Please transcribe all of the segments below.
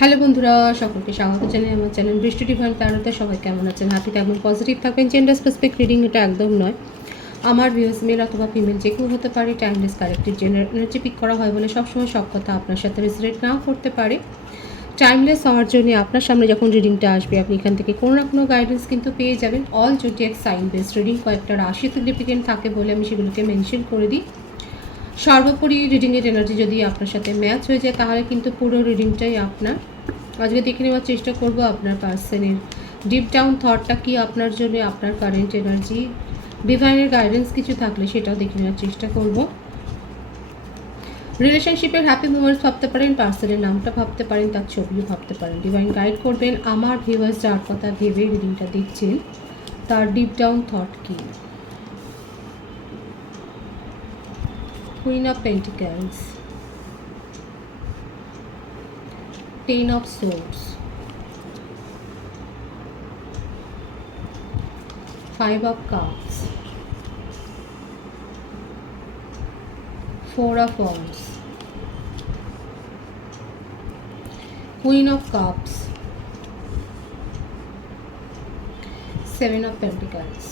Hello বন্ধুরা, সকলকে স্বাগত জানাই আমার চ্যানেল বৃষ্টি ডিভাইন ট্যারোতে। সবাই কেমন আছেন? হ্যাপি থাকবেন, পজিটিভ থাকবেন। জেন্ডার স্পেসিফিক রিডিং এটা একদম নয়। আমার ভিউয়ার্স মেল অথবা ফিমেল যে কেউ হতে পারে। Timeless collective gender energy pick করা হয় বলে সবসময় সব কথা আপনার সাথে রেজোনেট নাও করতে পারে। টাইমলেস হওয়ার জন্য আপনার সামনে যখন রিডিংটা আসবে আপনি এখান থেকে কোনো না কোনো গাইডেন্স কিন্তু পেয়ে যাবেন। All zodiac sign based reading, কয়েকটা রাশি সিগনিফিকেন্ট থাকে বলে আমি সেগুলোকে মেনশন করে দিই। সর্বোপরি রিডিংয়ের এনার্জি যদি আপনার সাথে ম্যাচ হয়ে যায় তাহলে কিন্তু পুরো রিডিংটাই আপনার। আজকে দেখে নেওয়ার চেষ্টা করব আপনার পার্সনের ডিপ ডাউন থটটা কি আপনার জন্য, আপনার কারেন্ট এনার্জি, ডিভাইনের গাইডেন্স কিছু থাকলে সেটাও দেখে নেওয়ার চেষ্টা করব। রিলেশনশিপের হ্যাপি মোমেন্টস ভাবতে পারেন, পার্সনের নামটা ভাবতে পারেন, তার ছবিও ভাবতে পারেন। ডিভাইন গাইড করবেন আমার ভিউয়ার্স যার কথা ভেবে রিডিংটা দেখছেন তার ডিপ ডাউন থট কি। Queen of পেন্টিক্যালস, ten of swords, five of cups, four of wands, queen of cups, seven of pentacles।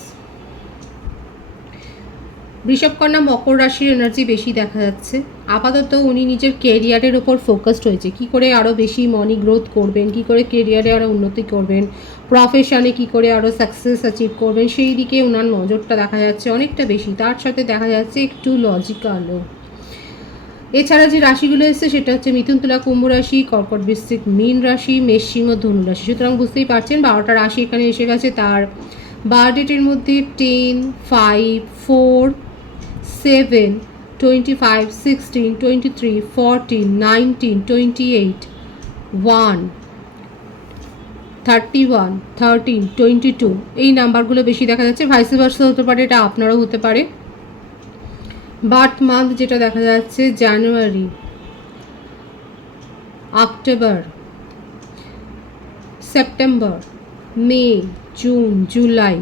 বৃষভকন্যা মকর রাশির এনার্জি বেশি দেখা যাচ্ছে। আপাতত উনি নিজের কেরিয়ারের ওপর ফোকাসড হয়েছে, কি করে আরও বেশি মানি গ্রোথ করবেন, কি করে কেরিয়ারে আরও উন্নতি করবেন, প্রফেশনে কি করে আরও সাকসেস অ্যাচিভ করবেন, সেই দিকে ওনার নজরটা দেখা যাচ্ছে অনেকটা বেশি। তার সাথে দেখা যাচ্ছে একটু লজিক্যালও। এছাড়া যে রাশিগুলো এসছে সেটা হচ্ছে মিথুন, তুলা, কুম্ভ রাশি, কর্কট, বৃশ্চিক, মীন রাশি, মেষ, সিংহ, ধনু রাশি। সুতরাং বুঝতেই পারছেন 12টা রাশি এখানে এসে গেছে। তার বার্থডেটের মধ্যে 10, 5, 4, 7, 25, 16, 23, 14, 19, 28, 1, 31, 13, 22 এই নাম্বারগুলো বেশি দেখা যাচ্ছে। ভাইস ভার্সা হতে পারে, এটা আপনারও হতে পারে। বার্থ মান্থ যেটা দেখা যাচ্ছে জানুয়ারি, অক্টোবর, সেপ্টেম্বর, মে, জুন, জুলাই,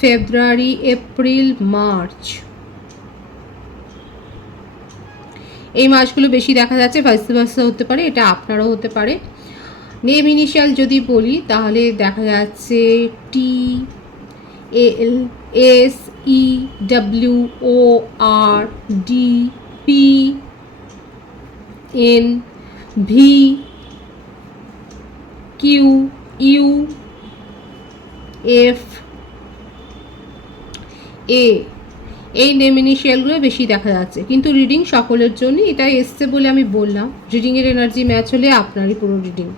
ফেব্রুয়ারি, এপ্রিল, মার্চ এই মাসগুলো বেশি দেখা যাচ্ছে। ভাইস ভার্সা হতে পারে, এটা আপনারও হতে পারে। নেম ইনিশিয়াল যদি বলি তাহলে দেখা যাচ্ছে T, L, S, E, W, O, R, D, P, N, V, Q, U, F, A এই নেম ইনিশিয়ালগুলো বেশি দেখা যাচ্ছে। কিন্তু রিডিং সকলের জন্য এটা এসছে বলে আমি বললাম। রিডিংয়ের এনার্জি ম্যাচ হলে আপনারই পুরো রিডিং।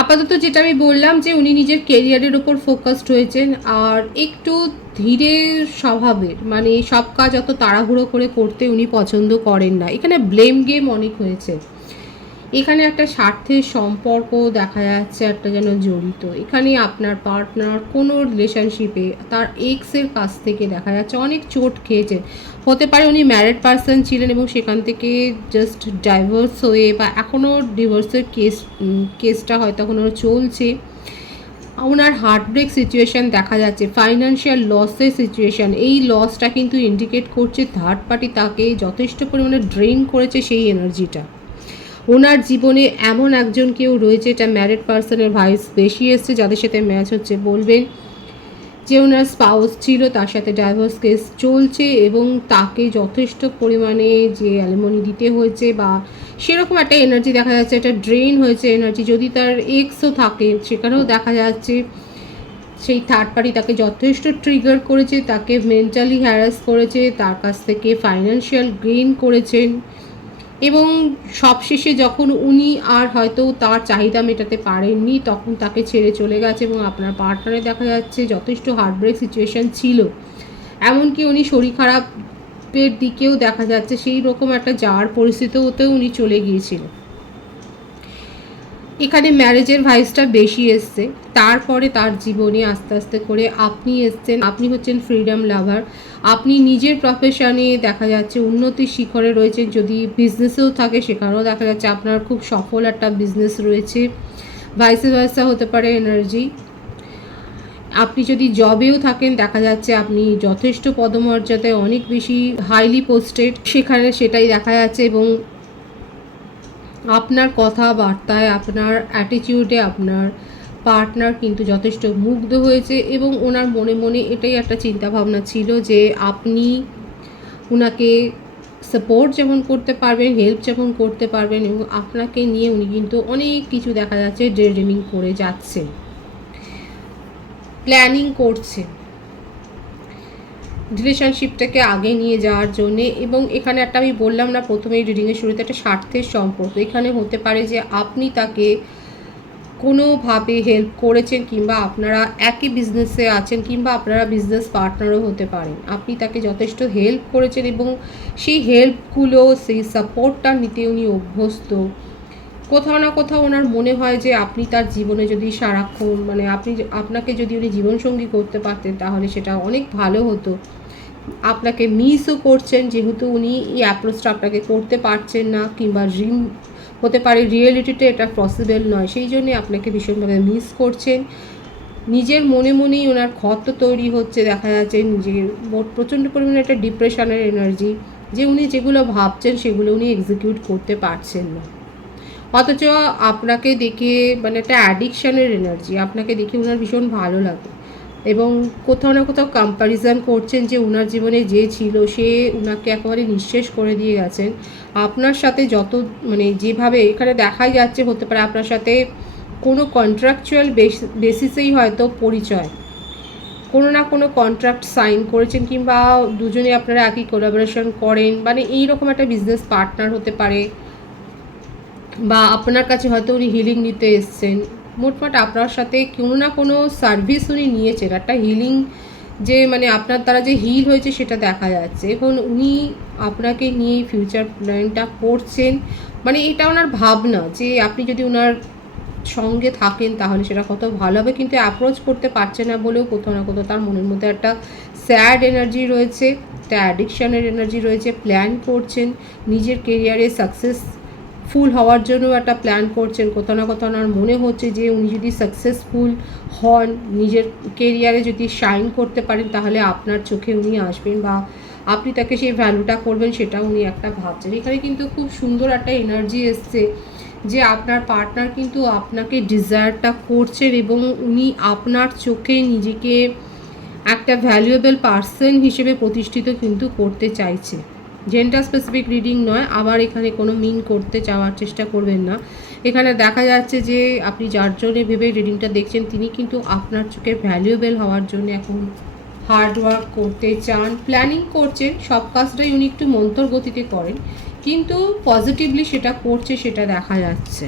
আপাতত যেটা আমি বললাম যে উনি নিজের কেরিয়ারের ওপর ফোকাসড হয়েছেন আর একটু ধীরে স্বভাবের, মানে সব কাজ অত তাড়াহুড়ো করে করতে উনি পছন্দ করেন না। এখানে ব্লেম গেম অনেক হয়েছে। এখানে একটা স্বার্থের সম্পর্ক দেখা যাচ্ছে একটা যেন জড়িত। এখানে আপনার পার্টনার কোনো রিলেশনশিপে তার এক্সের কাছ থেকে দেখা যাচ্ছে অনেক চোট খেয়েছে। হতে পারে উনি ম্যারিড পারসন ছিলেন এবং সেখান থেকে জাস্ট ডাইভোর্স হয়ে বা এখনও ডিভোর্সের কেসটা হয়তো এখনও চলছে। ওনার হার্টব্রেক সিচুয়েশান দেখা যাচ্ছে, ফাইন্যান্সিয়াল লসের সিচুয়েশান। এই লসটা কিন্তু ইন্ডিকেট করছে থার্ড পার্টি তাকে যথেষ্ট পরিমাণে ড্রেন করেছে সেই এনার্জিটা। ওনার জীবনে এমন একজন কেউ রয়েছে, এটা ম্যারিড পার্সনের ভাইস বেশি এসছে, যাদের সাথে ম্যাচ হচ্ছে বলবেন যে ওনার স্পাউস ছিল, তার সাথে ডাইভোর্স কেস চলছে এবং তাকে যথেষ্ট পরিমাণে যে অ্যালিমনি দিতে হয়েছে বা সেরকম একটা এনার্জি দেখা যাচ্ছে। এটা ড্রেন হয়েছে এনার্জি। যদি তার এক্সও থাকে সেখানেও দেখা যাচ্ছে সেই থার্ড পার্টি তাকে যথেষ্ট ট্রিগার করেছে, তাকে মেন্টালি হ্যারাস করেছে, তার কাছ থেকে ফাইন্যান্সিয়াল গেইন করেছেন এবং সবশেষে যখন উনি আর হয়তো তার চাহিদা মেটাতে পারেননি তখন তাকে ছেড়ে চলে গেছে এবং আপনার পার্টনারে দেখা যাচ্ছে যথেষ্ট হার্টব্রেক সিচুয়েশান ছিল। এমনকি উনি শরীর খারাপের দিকেও দেখা যাচ্ছে সেই রকম একটা যাওয়ার পরিস্থিতিতেও উনি চলে গিয়েছিলেন। এখানে ম্যারেজের ভাইসটা বেশি এসছে। তারপরে তার জীবনে আস্তে আস্তে করে আপনি এসছেন। আপনি হচ্ছেন ফ্রিডম লাভার। আপনি নিজের প্রফেশনে দেখা যাচ্ছে উন্নতির শিখরে রয়েছেন। যদি বিজনেসেও থাকে সেখানেও দেখা যাচ্ছে আপনার খুব সফল একটা বিজনেস রয়েছে। ভাইসে ভাইসা হতে পারে এনার্জি। আপনি যদি জবেও থাকেন দেখা যাচ্ছে আপনি যথেষ্ট পদমর্যাদায় অনেক বেশি হাইলি পোস্টেড, সেখানে সেটাই দেখা যাচ্ছে এবং আপনার কথাবার্তায়, আপনার অ্যাটিটিউডে আপনার পার্টনার কিন্তু যথেষ্ট মুগ্ধ হয়েছে এবং ওনার মনে মনে এটাই একটা চিন্তাভাবনা ছিল যে আপনি উনাকে সাপোর্ট যেমন করতে পারবেন, হেল্প যেমন করতে পারবেন, এবং আপনাকে নিয়ে উনি কিন্তু অনেক কিছু দেখা যাচ্ছে ডে ড্রিমিং করে যাচ্ছেন, প্ল্যানিং করছে রিলেশনশিপটাকে আগে নিয়ে যাওয়ার জন্যে। এবং এখানে একটা আমি বললাম না প্রথমেই রিডিংয়ের শুরুতে, একটা স্বার্থের সম্পর্ক এখানে হতে পারে যে আপনি তাকে কোনোভাবে হেল্প করেছেন, কিংবা আপনারা একই বিজনেসে আছেন, কিংবা আপনারা বিজনেস পার্টনারও হতে পারেন। আপনি তাকে যথেষ্ট হেল্প করেছেন এবং সেই হেল্পগুলো, সেই সাপোর্টটা নিতে উনি অভ্যস্ত। কোথাও না কোথাও ওনার মনে হয় যে আপনি তার জীবনে যদি সারাক্ষণ মানে আপনাকে যদি উনি জীবনসঙ্গী করতে পারতেন তাহলে সেটা অনেক ভালো হতো। আপনাকে মিসও করছেন যেহেতু উনি এই অ্যাপ্রোচটা আপনাকে করতে পারছেন না, কিংবা ড্রিম হতে পারে, রিয়েলিটিতে এটা পসিবল নয়, সেই জন্যে আপনাকে ভীষণভাবে মিস করছেন। নিজের মনে মনেই ওনার ক্ষত তৈরি হচ্ছে, দেখা যাচ্ছে নিজের প্রচণ্ড পরিমাণে একটা ডিপ্রেশনের এনার্জি, যে উনি যেগুলো ভাবছেন সেগুলো উনি এক্সিকিউট করতে পারছেন না। অথচ আপনাকে দেখে মানে একটা অ্যাডিকশানের এনার্জি, আপনাকে দেখে ওনার ভীষণ ভালো লাগে এবং কোথাও না কোথাও কম্প্যারিজন করছেন যে ওনার জীবনে যে ছিল সে ওনাকে একেবারে নিঃশেষ করে দিয়ে গেছেন। আপনার সাথে যত মানে যেভাবে এখানে দেখাই যাচ্ছে, হতে পারে আপনার সাথে কোনো কন্ট্রাকচুয়াল বেসিসেই হয়তো পরিচয়, কোনো না কোনো কন্ট্রাক্ট সাইন করেছেন, কিংবা দুজনে আপনারা একই কোলাবোরেশন করেন, মানে এইরকম একটা বিজনেস পার্টনার হতে পারে, বা আপনার কাছে হয়তো উনি হিলিং নিতে এসছেন। মোটমাট আপনার সাথে কোনো না কোনো সার্ভিস উনি নিয়েছেন, একটা হিলিং যে মানে আপনার দ্বারা যে হিল হয়েছে সেটা দেখা যাচ্ছে। এখন উনি আপনাকে নিয়ে ফিউচার প্ল্যানটা করছেন, মানে এটা ওনার ভাবনা যে আপনি যদি ওনার সঙ্গে থাকেন তাহলে সেটা কত ভালো হবে, কিন্তু অ্যাপ্রোচ করতে পারছে না বলেও কোথাও না কোথাও তার মনের মধ্যে একটা স্যাড এনার্জি রয়েছে, একটা অ্যাডিকশানের এনার্জি রয়েছে। প্ল্যান করছেন নিজের কেরিয়ারে সাকসেসফুল হওয়ার জন্য, একটা প্ল্যান করছেন। কোথাও না কোথাও ওনার মনে হচ্ছে যে উনি যদি সাকসেসফুল হন, নিজের কেরিয়ারে যদি শাইন করতে পারেন, তাহলে আপনার চোখে উনি আসবেন বা আপনি তাকে সেই ভ্যালুটা করবেন, সেটা উনি একটা ভাবছেন। এখানে কিন্তু খুব সুন্দর একটা এনার্জি এসছে যে আপনার পার্টনার কিন্তু আপনাকে ডিজায়ারটা করছেন এবং উনি আপনার চোখে নিজেকে একটা ভ্যালুয়েবল পার্সন হিসেবে প্রতিষ্ঠিত কিন্তু করতে চাইছে। জেন্ডার স্পেসিফিক রিডিং নয়, আবার এখানে কোনো মিন করতে চাওয়ার চেষ্টা করবেন না। এখানে দেখা যাচ্ছে যে আপনি যার জন্য ভেবে রিডিংটা দেখছেন তিনি কিন্তু আপনার চোখে ভ্যালুয়েবল হওয়ার জন্য এখন হার্ড ওয়ার্ক করতে চান, প্ল্যানিং করছেন। সব কাজটাই উনি একটু মন্থর গতিতে করেন, কিন্তু পজিটিভলি সেটা করছে, সেটা দেখা যাচ্ছে।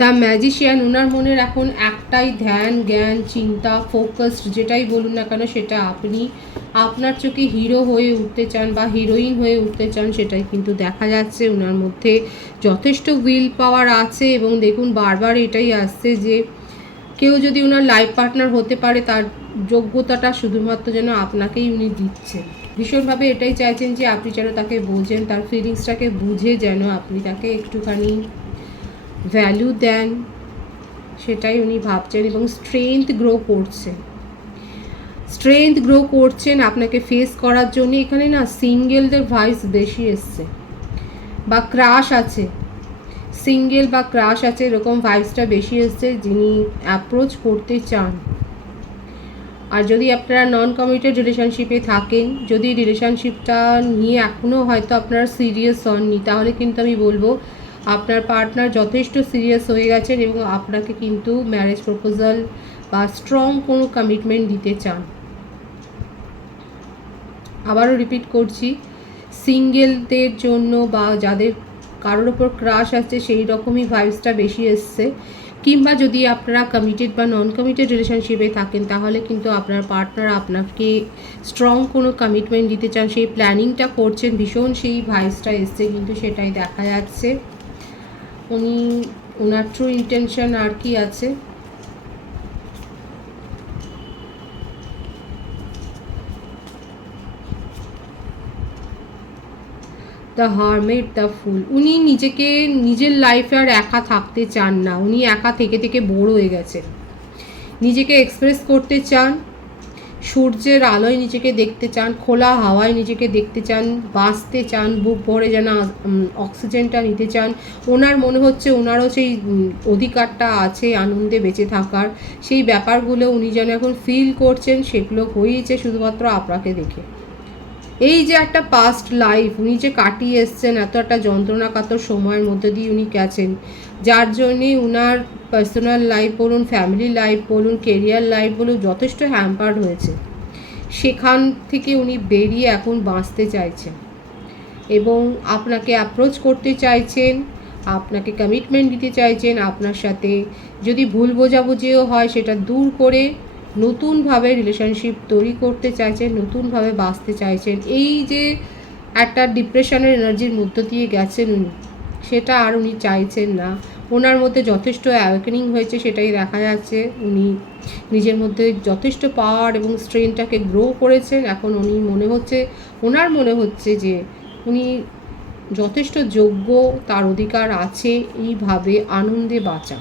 দ্য ম্যাজিশিয়ান, ওনার মনের এখন একটাই ধ্যান, জ্ঞান, চিন্তা, ফোকাসড যেটাই বলুন না কেন, সেটা আপনি আপনার চোখে হিরো হয়ে উঠতে চান বা হিরোইন হয়ে উঠতে চান, সেটাই কিন্তু দেখা যাচ্ছে। ওনার মধ্যে যথেষ্ট উইল পাওয়ার আছে এবং দেখুন বারবার এটাই আসছে যে কেউ যদি ওনার লাইফ পার্টনার হতে পারে তার যোগ্যতাটা শুধুমাত্র যেন আপনাকেই উনি দিচ্ছেন। ভীষণভাবে এটাই চাইছেন যে আপনি যেন তাকে বোঝেন, তার ফিলিংসটাকে বুঝে যেন আপনি তাকে একটুখানি ভ্যালু দেন, সেটাই উনি ভাবছেন। এবং স্ট্রেংথ গ্রো করছেন আপনাকে ফেস করার জন্য। এখানে না সিঙ্গেলদের ভাইস বেশি এসছে, বা ক্রাশ আছে, সিঙ্গেল বা ক্রাশ আছে, এরকম ভাইসটা বেশি এসছে, যিনি অ্যাপ্রোচ করতে চান। আর যদি আপনারা নন কমিটেড রিলেশনশিপে থাকেন, যদি রিলেশনশিপটা নিয়ে এখনও হয়তো আপনারা সিরিয়াস হননি, তাহলে কিন্তু আমি বলবো আপনার পার্টনার যথেষ্ট সিরিয়াস হয়ে গেছেন এবং আপনাকে কিন্তু ম্যারেজ প্রপোজাল বা স্ট্রং কোনো কমিটমেন্ট দিতে চান। আবারও রিপিট করছি, সিঙ্গেলদের জন্য বা যাদের কারোর ওপর ক্রাশ আসছে সেই রকমই ভাইবসটা বেশি এসছে। কিংবা যদি আপনারা কমিটেড বা নন কমিটেড রিলেশনশিপে থাকেন তাহলে কিন্তু আপনার পার্টনার আপনাকে স্ট্রং কোনো কমিটমেন্ট দিতে চান, সেই প্ল্যানিংটা করছেন, ভীষণ সেই ভাইবসটা এসছে, কিন্তু সেটাই দেখা যাচ্ছে। উনি ওনার ট্রু ইন্টেনশন আর কি আছে, দ্য হারমেট, দ্য ফুল। উনি নিজেকে নিজের লাইফে আর একা থাকতে চান না, উনি একা থেকে থেকে বোর হয়ে গেছেন, নিজেকে এক্সপ্রেস করতে চান, সূর্যের আলোয় নিজেকে দেখতে চান, খোলা হাওয়ায় নিজেকে দেখতে চান, বাঁচতে চান, বুক ভরে যেন অক্সিজেনটা নিতে চান। ওনার মনে হচ্ছে ওনারও সেই অধিকারটা আছে আনন্দে বেঁচে থাকার, সেই ব্যাপারগুলো উনি যেন এখন ফিল করছেন, সেগুলো হয়েছে শুধুমাত্র আপনাকে দেখে। এই যে একটা পাস্ট লাইফ উনি যে কাটিয়ে এসছেন, এত একটা যন্ত্রণাকাতর সময়ের মধ্যে দিয়ে উনি গেছেন, যার জন্যে উনার পার্সোনাল লাইফ বলুন, ফ্যামিলি লাইফ বলুন, কেরিয়ার লাইফ বলুন, যথেষ্ট হ্যাম্পার্ড হয়েছে। সেখান থেকে উনি বেরিয়ে এখন বাঁচতে চাইছেন এবং আপনাকে অ্যাপ্রোচ করতে চাইছেন, আপনাকে কমিটমেন্ট দিতে চাইছেন। আপনার সাথে যদি ভুল বোঝাবুঝিও হয় সেটা দূর করে নতুনভাবে রিলেশনশিপ তৈরি করতে চাইছেন, নতুনভাবে বাঁচতে চাইছেন। এই যে একটা ডিপ্রেশনের এনার্জির মধ্য দিয়ে গেছেন উনি, সেটা আর উনি চাইছেন না। ওনার মধ্যে যথেষ্ট অ্যাওয়েকেনিং হয়েছে, সেটাই দেখা যাচ্ছে। উনি নিজের মধ্যে যথেষ্ট পাওয়ার এবং স্ট্রেংথটাকে গ্রো করেছেন। এখন উনি ওনার মনে হচ্ছে যে উনি যথেষ্ট যোগ্য, তার অধিকার আছে এইভাবে আনন্দে বাঁচা।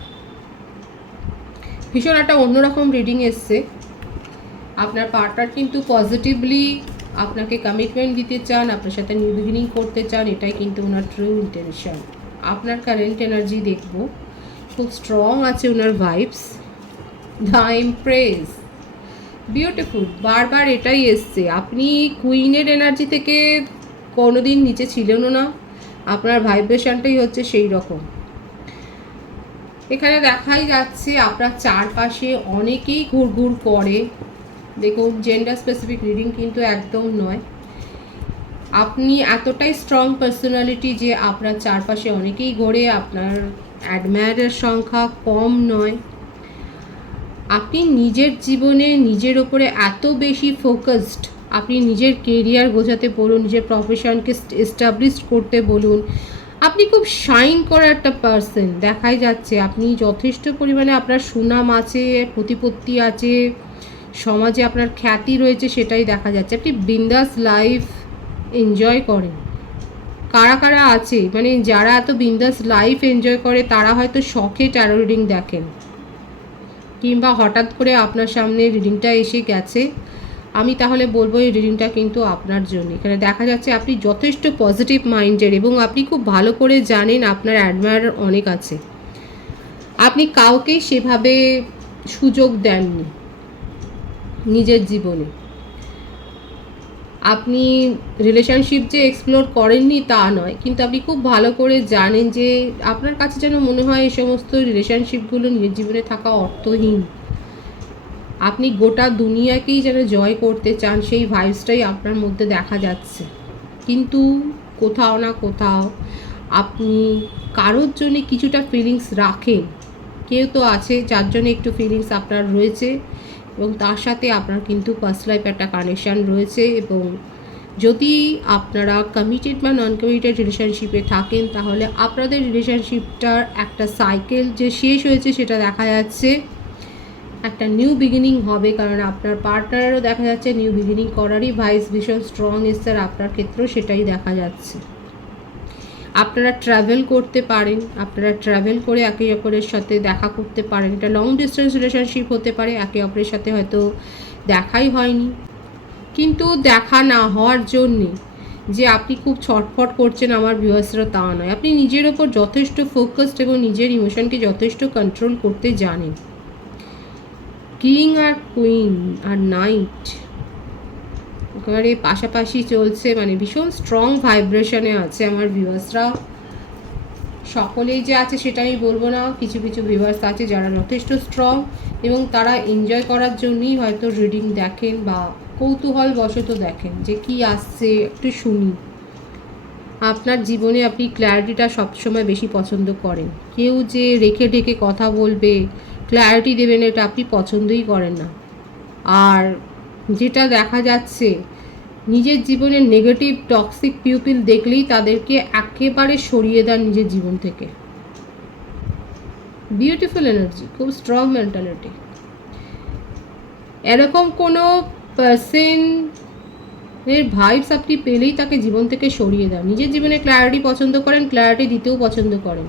ভীষণ একটা অন্যরকম রিডিং এসছে। আপনার পার্টনার কিন্তু পজিটিভলি আপনাকে কমিটমেন্ট দিতে চান, আপনার সাথে নিউ বিগিনিং করতে চান, এটাই কিন্তু ওনার ট্রু ইন্টেনশন। আপনার কারেন্ট এনার্জি দেখব, খুব স্ট্রং আছে ওনার ভাইবস। দ্য এমপ্রেস, বিউটিফুল, বারবার এটাই এসছে। আপনি কুইনের এনার্জি থেকে কোনোদিন নিচে ছিলেনও না, আপনার ভাইব্রেশনটাই হচ্ছে সেই রকম। এখানে দেখাই যাচ্ছে আপনার চারপাশে অনেকেই ঘুরঘুর করে। দেখুন, জেন্ডার স্পেসিফিক রিডিং কিন্তু একদম নয়। আপনি এতটাই স্ট্রং পার্সোনালিটি যে আপনার চারপাশে অনেকেই ঘোরে, আপনার অ্যাডমায়ারের সংখ্যা কম নয়। আপনি নিজের জীবনে নিজের ওপরে এত বেশি ফোকাসড, আপনি নিজের কেরিয়ার গোছাতে বলুন, নিজের প্রফেশনকে এস্টাবলিশ করতে বলুন, আপনি খুব শাইন করা একটা পার্সন দেখাই যাচ্ছে। আপনি যথেষ্ট পরিমাণে আপনার সুনাম আছে, প্রতিপত্তি আছে, সমাজে আপনার খ্যাতি রয়েছে, সেটাই দেখা যাচ্ছে। আপনি বিন্দাস লাইফ এনজয় করেন। কারা কারা আছে, মানে যারা এত বিন্দাস লাইফ এনজয় করে তারা হয়তো শখে ট্যারো রিডিং দেখেন, কিংবা হঠাৎ করে আপনার সামনে রিডিংটা এসে গেছে। আমি তাহলে বলবো এই রিডিংটা কিন্তু আপনার জন্য। এখানে দেখা যাচ্ছে আপনি যথেষ্ট পজিটিভ মাইন্ডের এবং আপনি খুব ভালো করে জানেন আপনার অ্যাডমায়ার অনেক আছে। আপনি কাউকে সেভাবে সুযোগ দেননি নিজের জীবনে। আপনি রিলেশনশিপ যে এক্সপ্লোর করেননি তা নয়, কিন্তু আপনি খুব ভালো করে জানেন যে আপনার কাছে যেন মনে হয় এই সমস্ত রিলেশনশিপগুলো নিজের জীবনে থাকা অর্থহীন। আপনি গোটা দুনিয়াকেই যেন জয় করতে চান, সেই ভাইবসটাই আপনার মধ্যে দেখা যাচ্ছে। কিন্তু কোথাও না কোথাও আপনি কারোর জন্য কিছুটা ফিলিংস রাখেন। কেউ তো আছে যার জন্য একটু ফিলিংস আপনার রয়েছে, এবং তার সাথে আপনার কিন্তু ফার্স্ট লাইফ একটা কানেকশান রয়েছে। এবং যদি আপনারা কমিটেড বা নন কমিটেড রিলেশনশিপে থাকেন, তাহলে আপনাদের রিলেশনশিপটার একটা সাইকেল যে শেষ হয়েছে সেটা দেখা যাচ্ছে। একটা নিউ বিগিনিং হবে, কারণ আপনার পার্টনারেরও দেখা যাচ্ছে নিউ বিগিনিং করারই ভাইস ভীষণ স্ট্রং এসছে, আর আপনার ক্ষেত্রেও সেটাই দেখা যাচ্ছে। আপনারা ট্রাভেল করতে পারেন, আপনারা ট্রাভেল করে একে অপরের সাথে দেখা করতে পারেন। এটা লং ডিস্টেন্স রিলেশনশিপ হতে পারে, একে অপরের সাথে হয়তো দেখাই হয়নি, কিন্তু দেখা না হওয়ার জন্যে যে আপনি খুব ছটফট করছেন আমার ভিউয়ার্সরা তা নয়। আপনি নিজের ওপর যথেষ্ট ফোকাসড এবং নিজের ইমোশনকে যথেষ্ট কন্ট্রোল করতে জানেন। কিং আর কুইন আর নাইট একেবারে পাশাপাশি চলছে, মানে ভীষণ স্ট্রং ভাইব্রেশনে আছে আমার ভিউয়ার্সরা। সকলেই যে আছে সেটা আমি বলবো না, কিছু কিছু ভিউয়ার্স আছে যারা যথেষ্ট স্ট্রং এবং তারা এনজয় করার জন্যই হয়তো রিডিং দেখেন বা কৌতূহল বশত দেখেন যে কি আসছে একটু শুনি। আপনার জীবনে আপনি ক্ল্যারিটিটা সবসময় বেশি পছন্দ করেন। কেউ যে রেখে ঢেকে কথা বলবে, ক্ল্যারিটি দেবেন, এটা আপনি পছন্দই করেন না। আর যেটা দেখা যাচ্ছে, নিজের জীবনের নেগেটিভ টক্সিক পিপল দেখলেই তাদেরকে একেবারে সরিয়ে দেন নিজের জীবন থেকে। বিউটিফুল এনার্জি, খুব স্ট্রং মেন্টালিটি। এরকম কোনো পার্সনের ভাইবস আপনি পেলেই তাকে জীবন থেকে সরিয়ে দেন। নিজের জীবনে ক্ল্যারিটি পছন্দ করেন, ক্ল্যারিটি দিতেও পছন্দ করেন।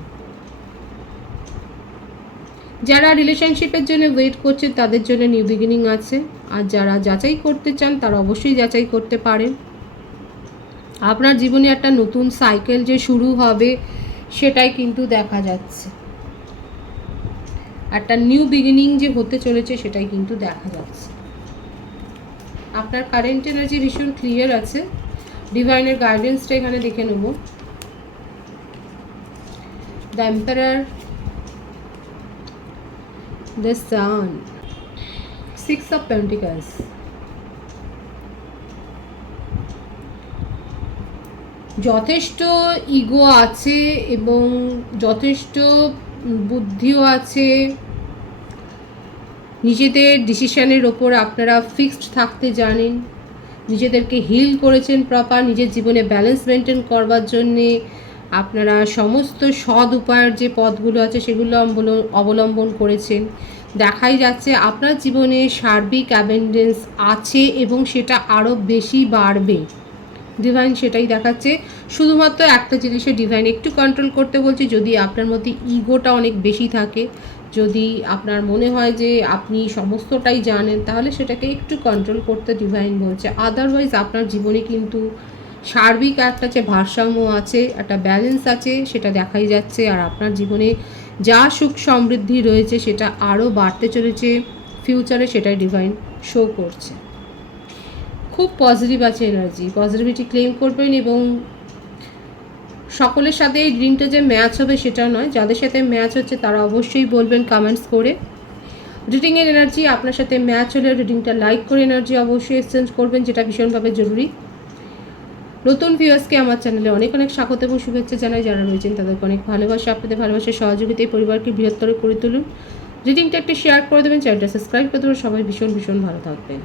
যারা রিলেশনশিপের জন্য ওয়েট করছেন তাদের জন্য নিউ বিগিনিং আছে, আর যারা যাচাই করতে চান তারা অবশ্যই যাচাই করতে পারেন। আপনার জীবনে একটা নতুন সাইকেল যে শুরু হবে সেটাই কিন্তু দেখা যাচ্ছে, একটা নিউ বিগিনিং যে হতে চলেছে সেটাই কিন্তু দেখা যাচ্ছে। আপনার কারেন্ট এনার্জি ভীষণ ক্লিয়ার আছে। ডিভাইনের গাইডেন্সটা এখানে দেখে নেব। The emperor, the sun, 6 of pentacles. যথেষ্ট ইগো আছে এবং যথেষ্ট বুদ্ধিও আছে। নিজেদের ডিসিশনের ওপর আপনারা ফিক্সড থাকতে জানেন, নিজেদেরকে হিল করেছেন প্রপার, নিজের জীবনে ব্যালেন্স মেনটেন করবার জন্যে আপনারা সমস্ত সৎ উপায়ের যে পথগুলো আছে সেগুলো অবলম্বন করেছেন। দেখাই যাচ্ছে আপনার জীবনে সার্বিক অ্যাবেন্ডেন্স আছে এবং সেটা আরও বেশি বাড়বে। ডিভাইন সেটাই দেখাচ্ছে। শুধুমাত্র একটা জিনিসে ডিভাইন একটু কন্ট্রোল করতে বলছে, যদি আপনার মধ্যে ইগোটা অনেক বেশি থাকে, যদি আপনার মনে হয় যে আপনি সমস্তটাই জানেন, তাহলে সেটাকে একটু কন্ট্রোল করতে ডিভাইন বলছে। আদারওয়াইজ আপনার জীবনে কিন্তু সার্বিক একটা যে ভারসাম্য আছে, একটা ব্যালেন্স আছে, সেটা দেখাই যাচ্ছে। আর আপনার জীবনে যা সুখ সমৃদ্ধি রয়েছে সেটা আরও বাড়তে চলেছে ফিউচারে, সেটাই ডিভাইন শো করছে। খুব পজিটিভ আছে এনার্জি, পজিটিভিটি ক্লেম করবেন এবং সকলের সাথে এই ড্রিমটা যে ম্যাচ হবে সেটা নয়, যাদের সাথে ম্যাচ হচ্ছে তারা অবশ্যই বলবেন কমেন্টস করে। রিডিংয়ের এনার্জি আপনার সাথে ম্যাচ হলে রিডিংটা লাইক করে এনার্জি অবশ্যই এক্সচেঞ্জ করবেন, যেটা ভীষণভাবে জরুরি। নতুন ভিউয়ার্সকে আমার চ্যানেলে অনেক অনেক স্বাগত এবং শুভেচ্ছা জানাই। যারা রয়েছেন তাদেরকে অনেক ভালোবাসা, আপনাদের ভালোবাসার সহযোগিতায় পরিবারকে বৃহত্তর করে তুলুন। রিডিংটা একটু শেয়ার করে দেবেন, চ্যানেলটা সাবস্ক্রাইব করে দেবেন। সবাই ভীষণ ভীষণ ভালো থাকবেন।